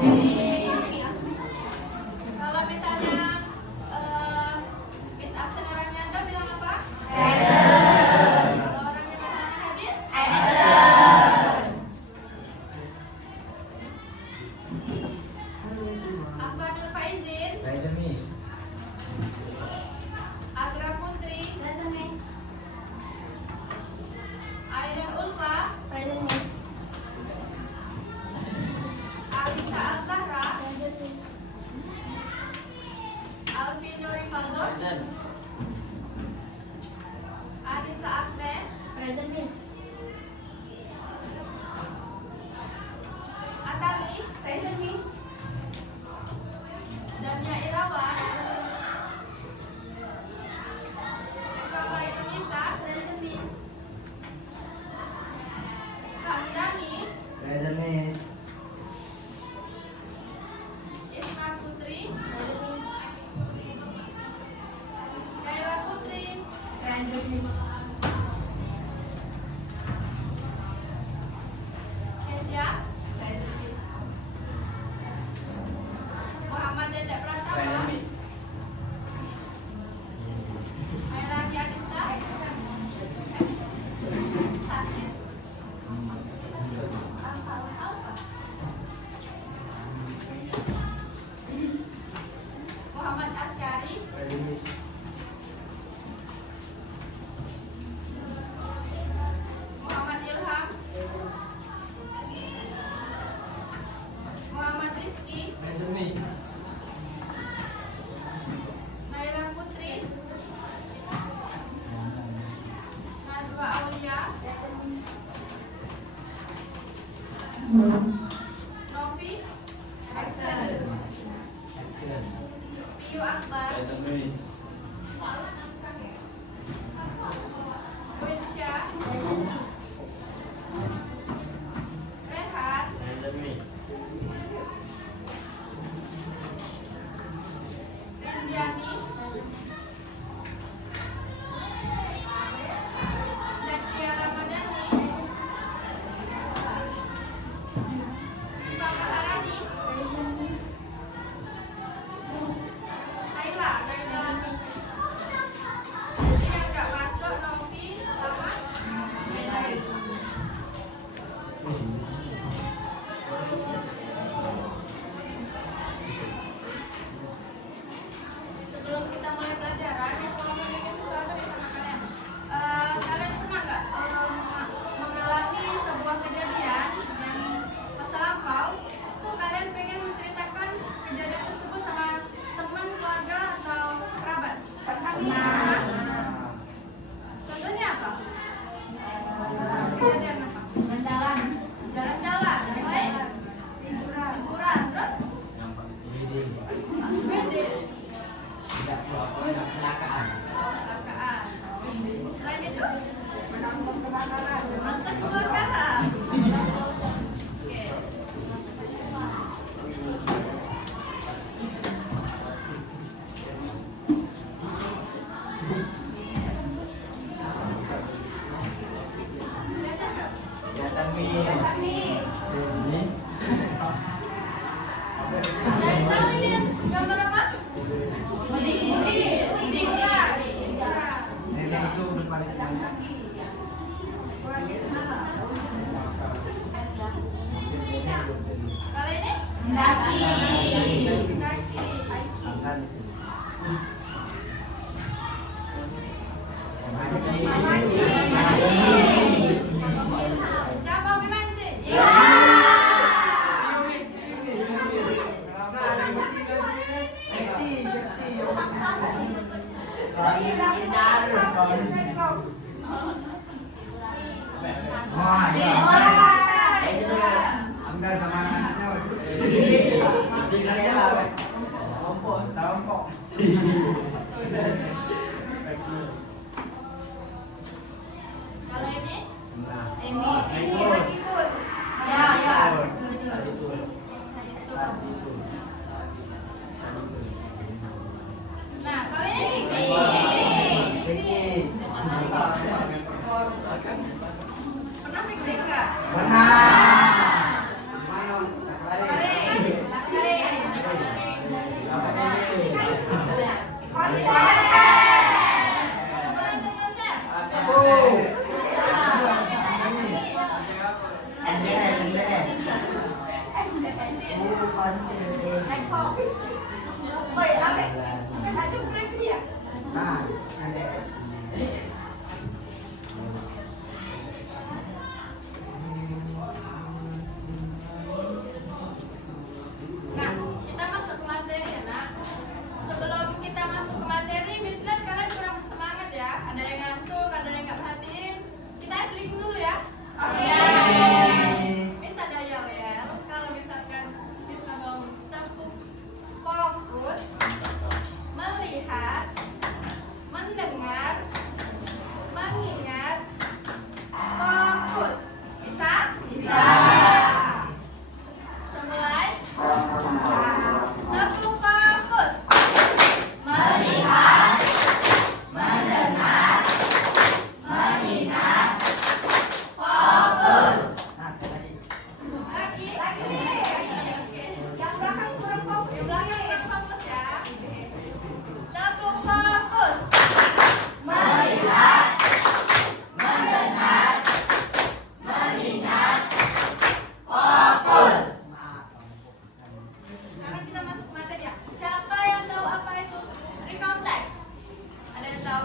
Kalau misalnya Miss absen orangnya Anda bilang apa? Kalau orangnya Anda hadir? Apa Nur Faizin? Agra Putri? Aidan Ulfa? Alisa Al-Zahra? Alvino Rivaldo? Anissa Agnes? Atali? Dania Irawan? Eva Khairunisa? Hamdani? Isma Putri? Kaila Putri? Kesya? Muhammad Dedek Pratama? Melani Adista? Sakit? Muhammad Askari? Muhammad Ilham? Muhammad Rizki? Naila Putri? Najwa Aulia? Novi? Piyu Akbar? Winsya? Rehan? Rindiani? Septia Ramadhani? Siva Kaharani? Kaila? Ini yang nggak masuk Novi sama sebelum kita mulai pelajaran, Miss mau memiliki sesuatu nih sama kalian. Kalian pernah nggak mengalami sebuah kejadian yang masa lampau? Tuh kalian pengen menceritakan kejadian tersebut sama teman, keluarga atau kerabat? Pernah. Contohnya apa? Kejadian apa? Jalan-jalan, yang lain? Liburan, terus? Beda. Kecelakaan. Selain itu? Menonton kebakaran. Oke. Kalian tahu ini gambar apa? Kalau ini? Kaki. Siapa hobi mancing? Kalau ini? Ini lagi pun. Ya. Nah, kalau ini? Pernah piknik nggak? Pernah. Mari, Nah, kita masuk ke materi ya, Nak. Sebelum kita masuk ke materi, Miss lihat kalian kurang bersemangat ya. Ada yang ngantuk, ada yang nggak perhatiin. Kita briefing dulu ya. Oke. Miss ada yel-yel. Kalau misalkan Miss ngomong tepuk fokus, melihat, mendengar, mengingat, fokus. Bisa? Bisa. Semulai. Tepuk fokus. Melihat, mendengar, mengingat, fokus. Lagi nih. Oke. Yang belakang kurang fokus. Yang belakang kurang fokus ya. Tepuk fokus. Melihat, mendengar, mengingat, fokus. Sekarang kita masuk ke materi ya. Siapa yang tahu apa itu recount text? Ada yang tahu?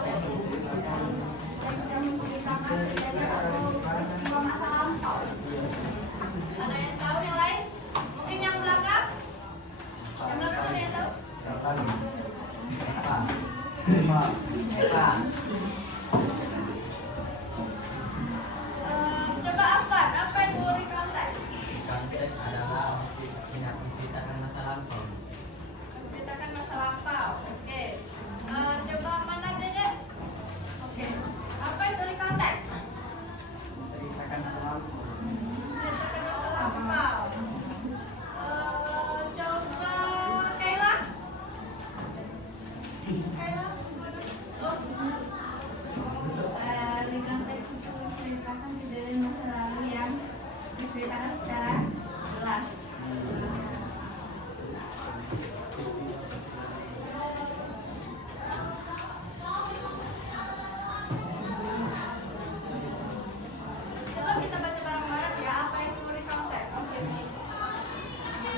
Ada yang tahu yang lain? Mungkin yang belakang? Yang belakang ada yang tahu? Coba apa itu recount text? Menceritakan masa lampau. Oke. Coba mana Dede? Oke. Apa itu recount text? Menceritakan masa lampau. Coba Kayla. Kayla. Oh. Recount text itu menceritakan kejadian masa lalu yang diceritakan secara jelas. Coba kita baca bareng-bareng ya apa itu recount text. Oke.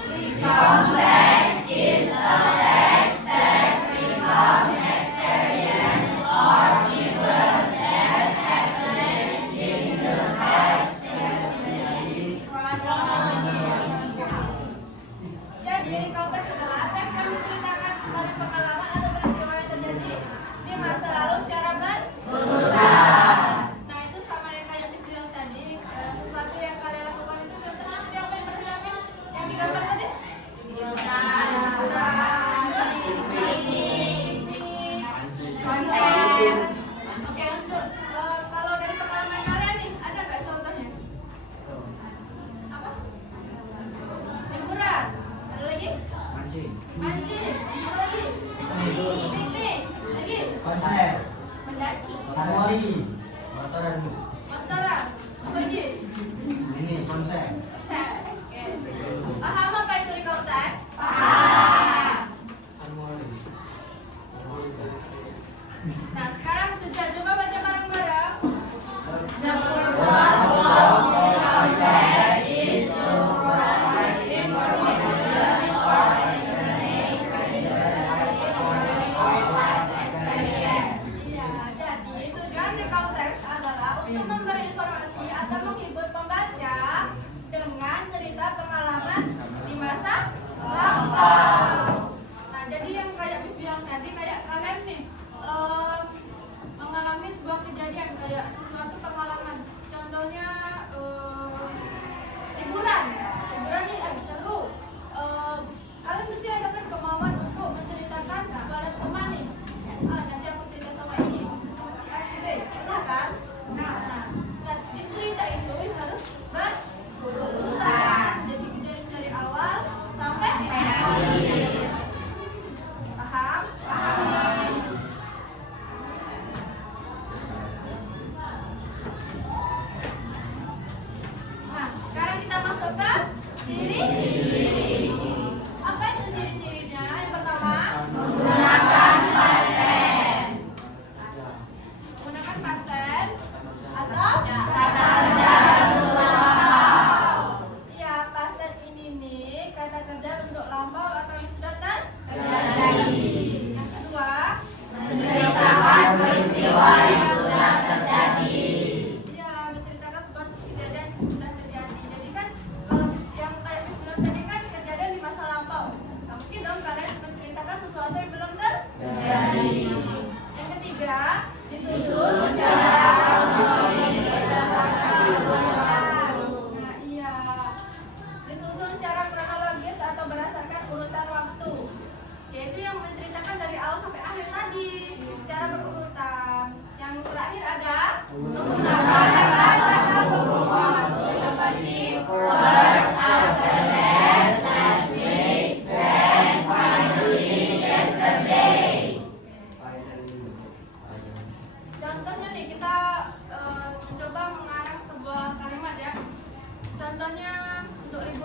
Recount text is a text that recounts experience or event that happened in the past Jadi recount text adalah teks yang menceritakan kembali pengalaman atau peristiwa yang terjadi di masa lalu secara berulang. Nah itu sama yang kayak Miss bilang tadi, sesuatu yang kalian lakukan itu contohnya tadi apa yang pernah bilangin? Yang digambar tadi? Piknik, konser. Oke, untuk kalau dari pengalaman kalian nih, ada nggak contohnya? Apa? Liburan. Ada lagi? Mancing. Apa lagi? Piknik. Lagi? Konser, mendaki. memori, motoran, Motoran. Apa lagi? ini konser. Cek. Oke. Paham apa itu recount text? Nah, sekarang tujuan coba baca bareng-bareng. The purpose of recount text is to provide information or information or past experience. Ya, jadi tujuan recount text adalah untuk memberi informasi atau menghibur pembaca dengan cerita pengalaman di masa lampau. Nah, jadi yang kayak Miss bilang tadi, kayak kalian nih mengalami sebuah kejadian kayak sesuatu pengalaman. Contohnya liburan nih seru. Kalian mesti ada kan kemauan untuk menceritakan kepada teman nih. Nanti aku cerita sama ini, sama si A, si B, pernah kan? Nah, di cerita itu harus berurutan. Jadi dari awal sampai akhir. Paham? Nah, sekarang kita masuk ke ciri-ciri. Apa itu ciri-cirinya? Yang pertama, Menggunakan past tense. menggunakan past tense atau Kata kerja berlampau. ya, past tense ini nih kata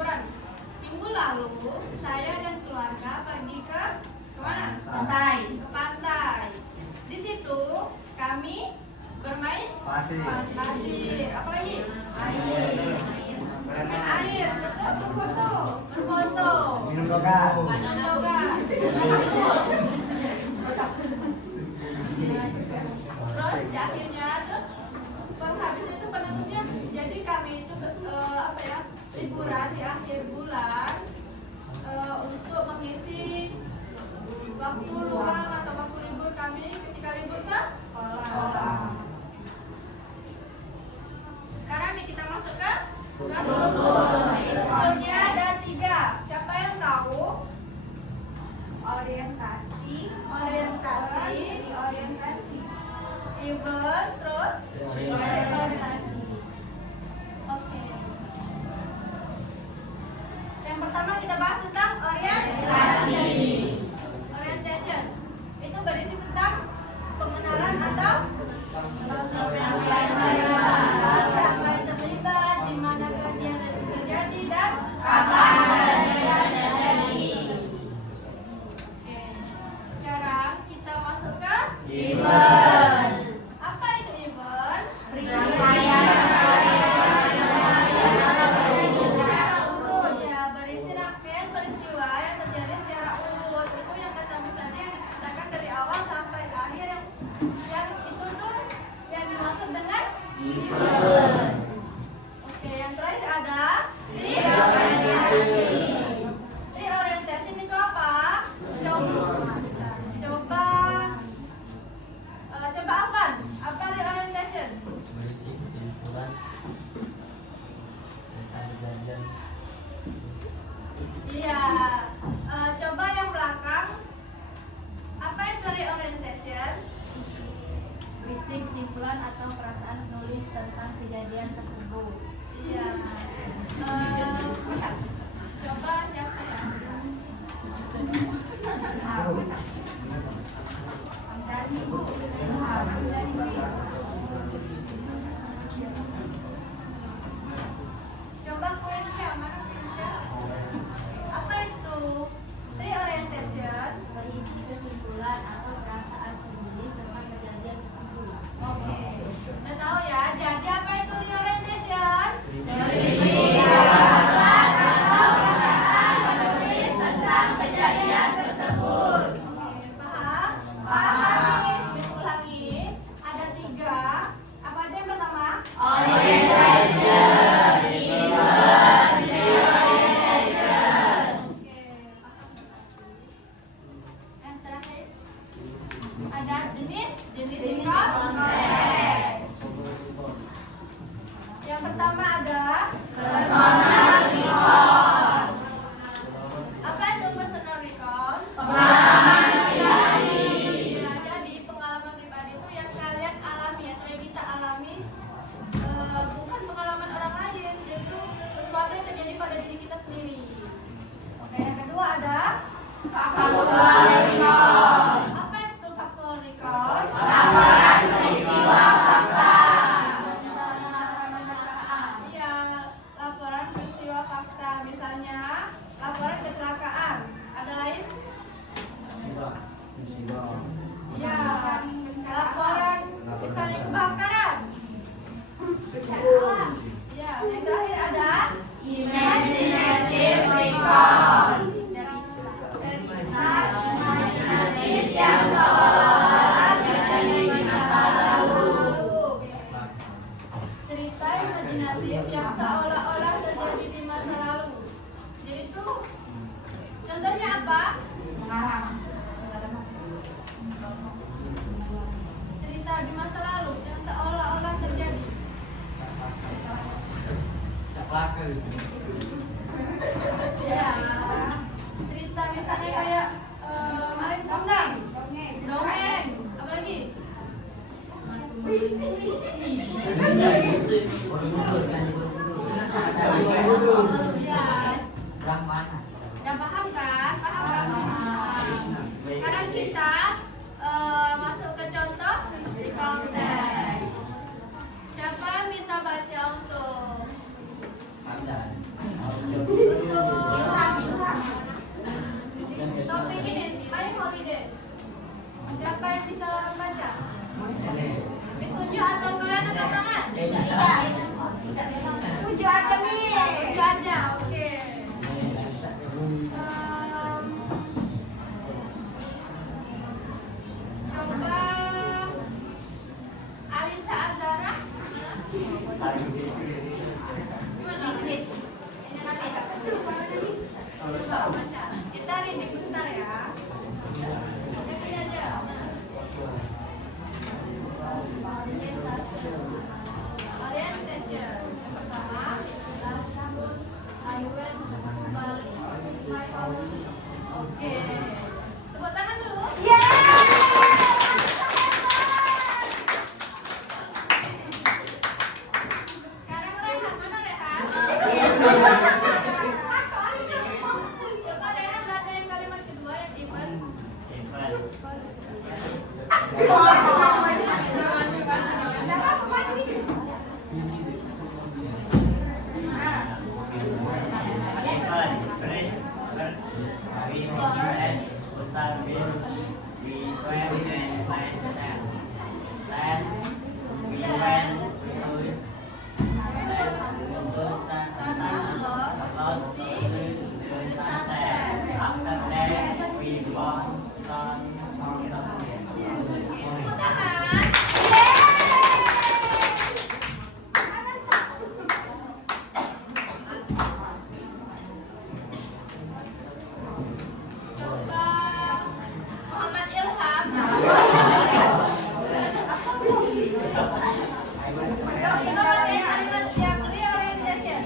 liburan. Minggu lalu saya dan keluarga pergi ke kemana? Pantai. Ke pantai. Di situ kami bermain Pasir. pasir. Apa lagi? Air. Bermain air. Berfoto. Berfoto. Minum yoga. Minum yoga. Terus akhirnya habis itu penutupnya, jadi kami itu liburan di akhir bulan untuk mengisi waktu luang atau waktu libur kami ketika libur sekolah. Sekarang nih kita masuk ke strukturnya ada 3. Siapa yang tahu? Orientasi. Orientasi, Orientasi. event, terus Orientasi. Oke. Yang pertama kita bahas tentang orientasi. Orientation itu berisi tentang pengenalan atau siapa yang terlibat, di mana kegiatan itu terjadi dan kapan kegiatan terjadi. Oke. Sekarang kita masuk ke event. Apa itu event? Secara urut ya, berisi rangkaian peristiwa yang terjadi secara urut. Itu yang kata Mas tadi yang diceritakan dari awal sampai akhir yang itu tuh yang dimaksud dengan event. Oke, yang terakhir ada reorientasi. Reorientation itu apa? Coba apa reorientation? Berisi kesimpulan tentang kejadian. Iya, coba yang belakang. Apa itu reorientation? Berisi kesimpulan atau perasaan penulis tentang kejadian tersebut. Iya. Coba siapa ya? Coba Queensya, mana Queensya? Apa itu reorientation? Berisi kesimpulan atau perasaan penulis tentang kejadian tersebut. Oke, udah tahu ya. Jadi apa itu reorientation? Tentang kejadian tersebut. Oke, paham? Paham. Miss ulangi. Ada 3. Apa aja yang pertama? Oke, paham. Yang terakhir ada jenis konteks. Yang pertama ada personal recall. Apa itu personal recall? Pengalaman pribadi. Ya, jadi pengalaman pribadi itu yang kalian alami atau yang kita alami, bukan pengalaman orang lain, yaitu sesuatu yang terjadi pada diri kita sendiri. Oke, yang kedua ada factual recall. Apa itu factual recall? Laporan peristiwa fakta. Iya, laporan peristiwa fakta. Misalnya laporan kecelakaan. Ada lain? Musibah. Iya, laporan misalnya kebakaran. Iya, yang terakhir ada imaginative recall. Imaginatif yang seolah-olah terjadi di masa lalu. Cerita imajinatif yang seolah-olah terjadi di masa lalu. Jadi itu contohnya apa? Cerita di masa lalu yang seolah-olah terjadi. Laka gitu. Ya, cerita misalnya kayak Malin Kundang, dongeng, apa lagi? Puisi. Ya, Yang mana? udah paham kan? Paham kan? Sekarang kita masuk ke contoh konteks. Siapa yang bisa baca untuk Ada. Coba baca. Kita reading bentar ya. Yang ini aja. Nah. Orientation. Yang pertama, I went to Bali with my family. Oke. Tepuk tangan dulu. Sekarang Rehan, mana Rehan? Coba Rehan baca yang kalimat kedua yang even. Coba Muhammad Ilham. Coba pakai kalimat yang reorientation.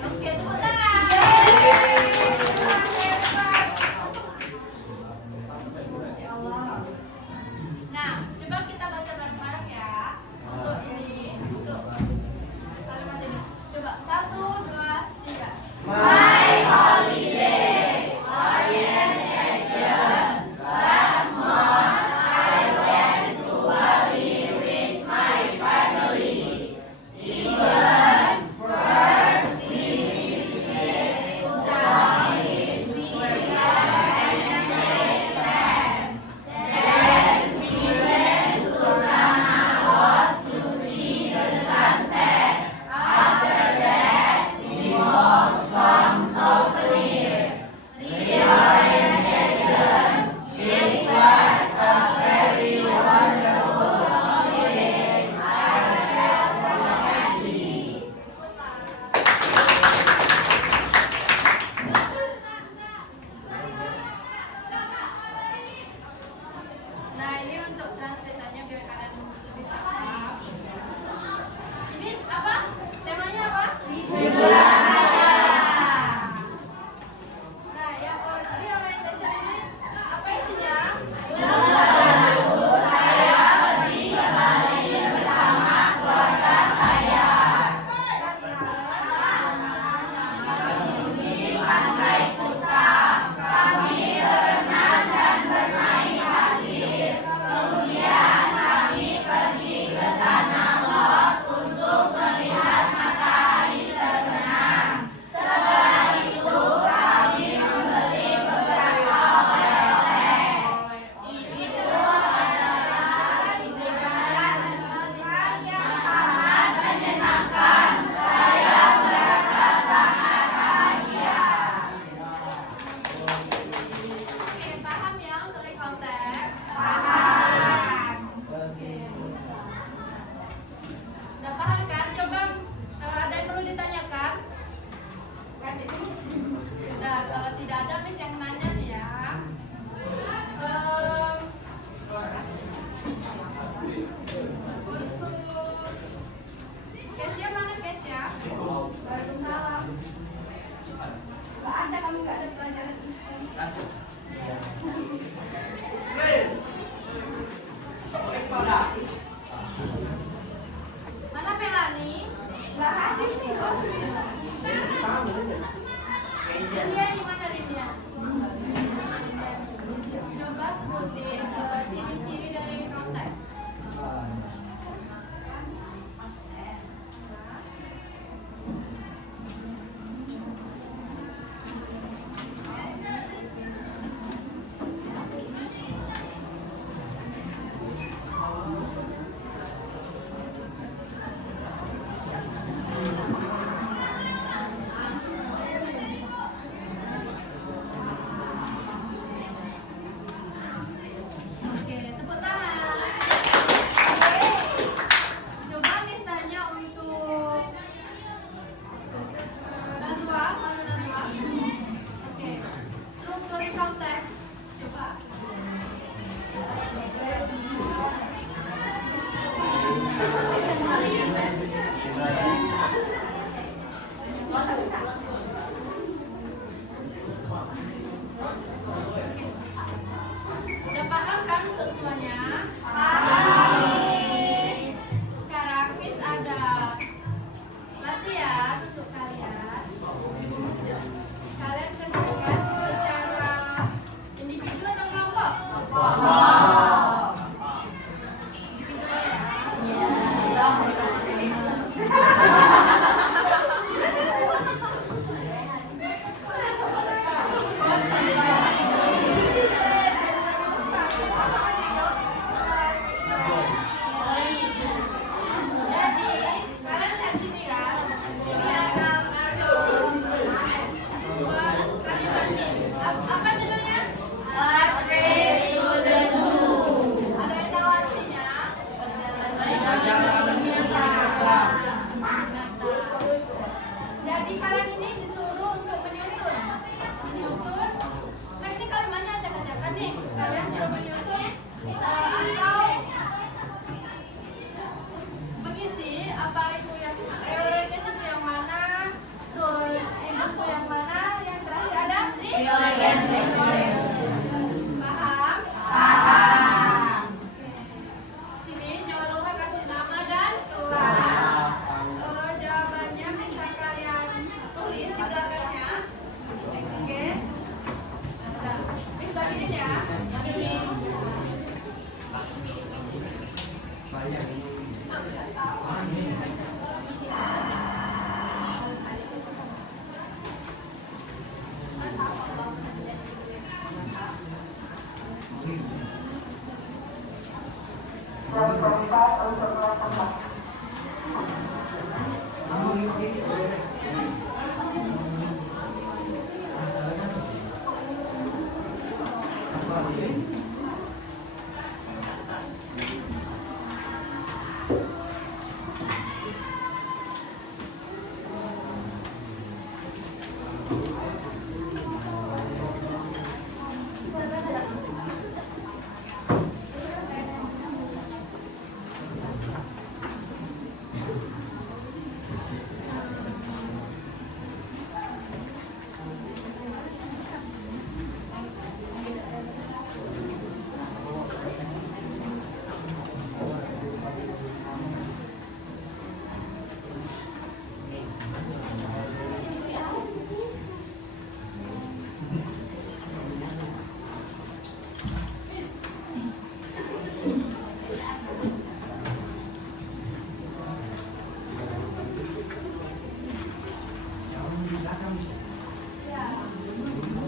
Oke, tepuk tangan. Nah, coba kita baca bareng-bareng ya. Untuk ini, untuk kalimat ini. Coba 1, 2, 3. My holiday orientation.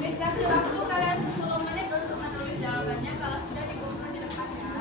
Miss kasih waktu kalian 10 menit untuk menulis jawabannya. Kalau sudah dikumpul di depan ya.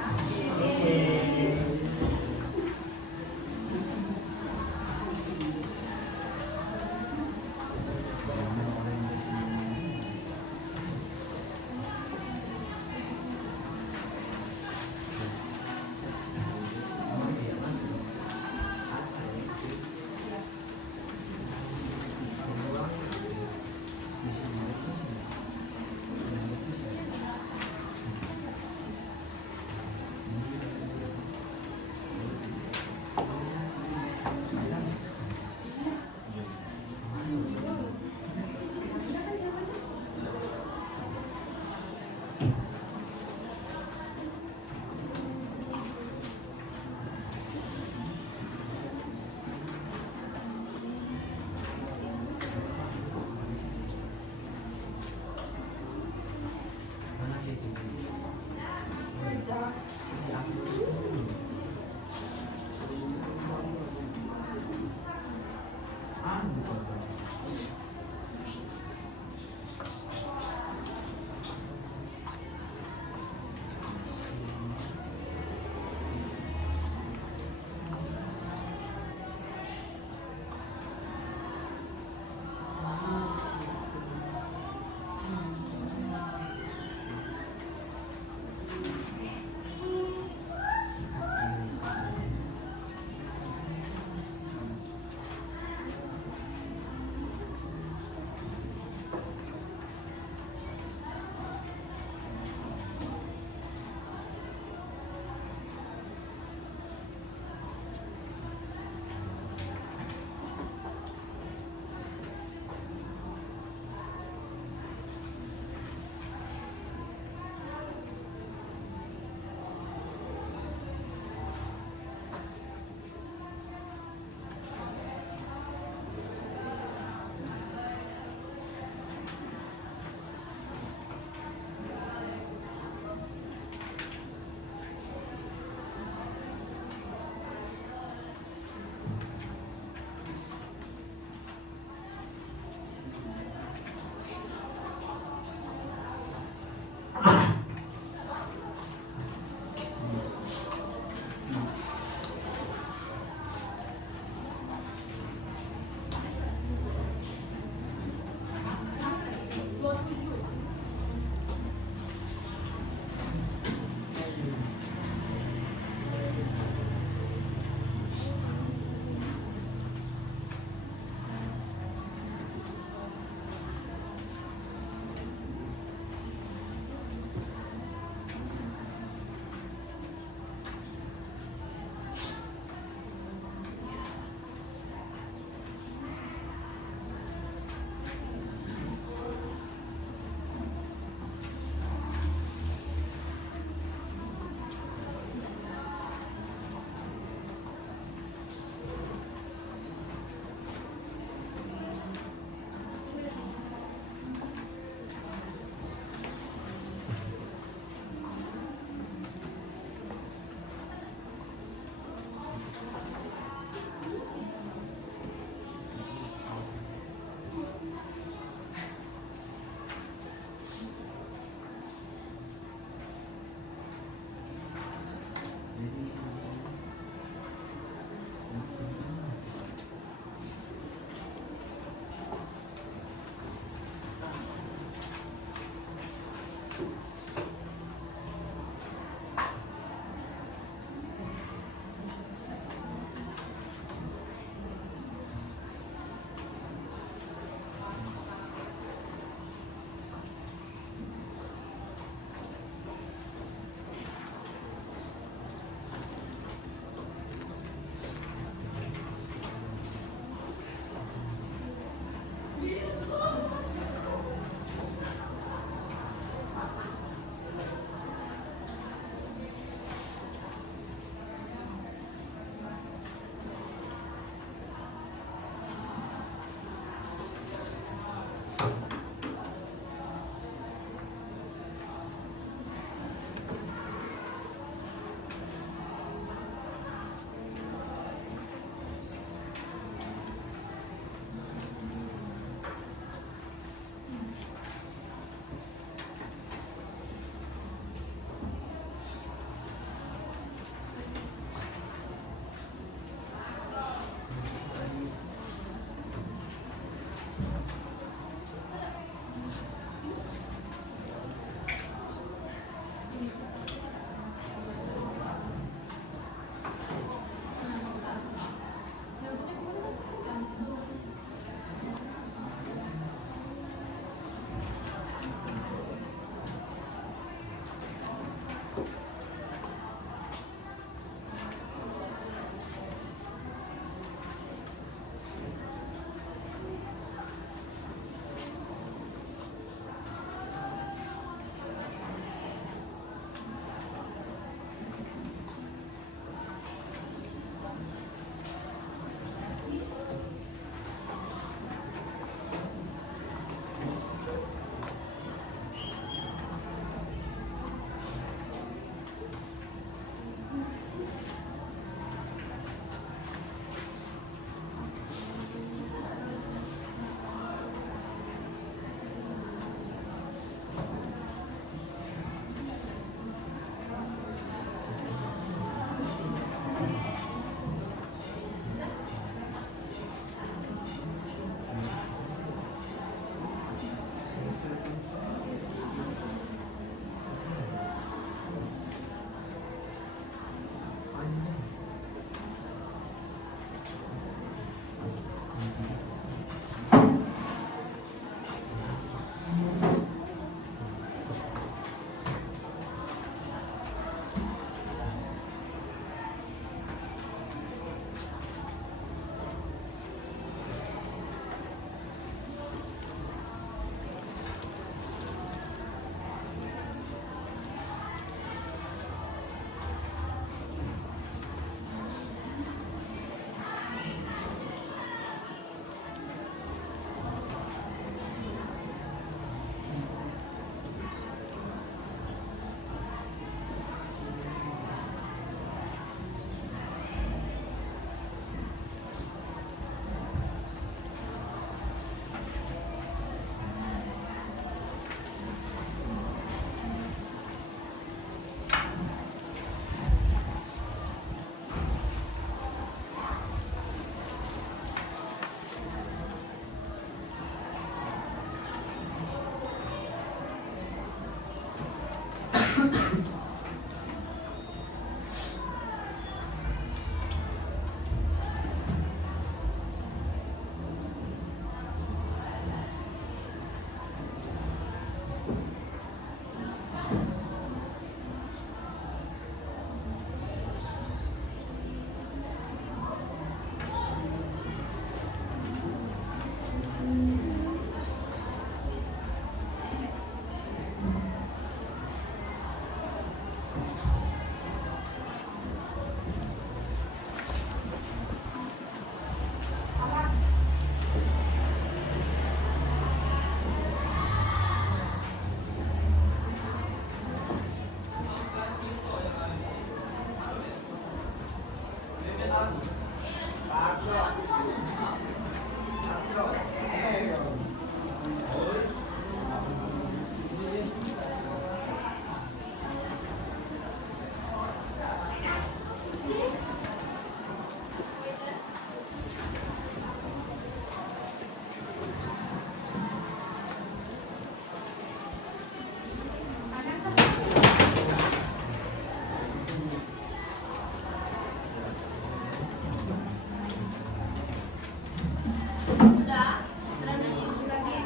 Udah, berani lagi.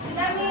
Sudah, Mi.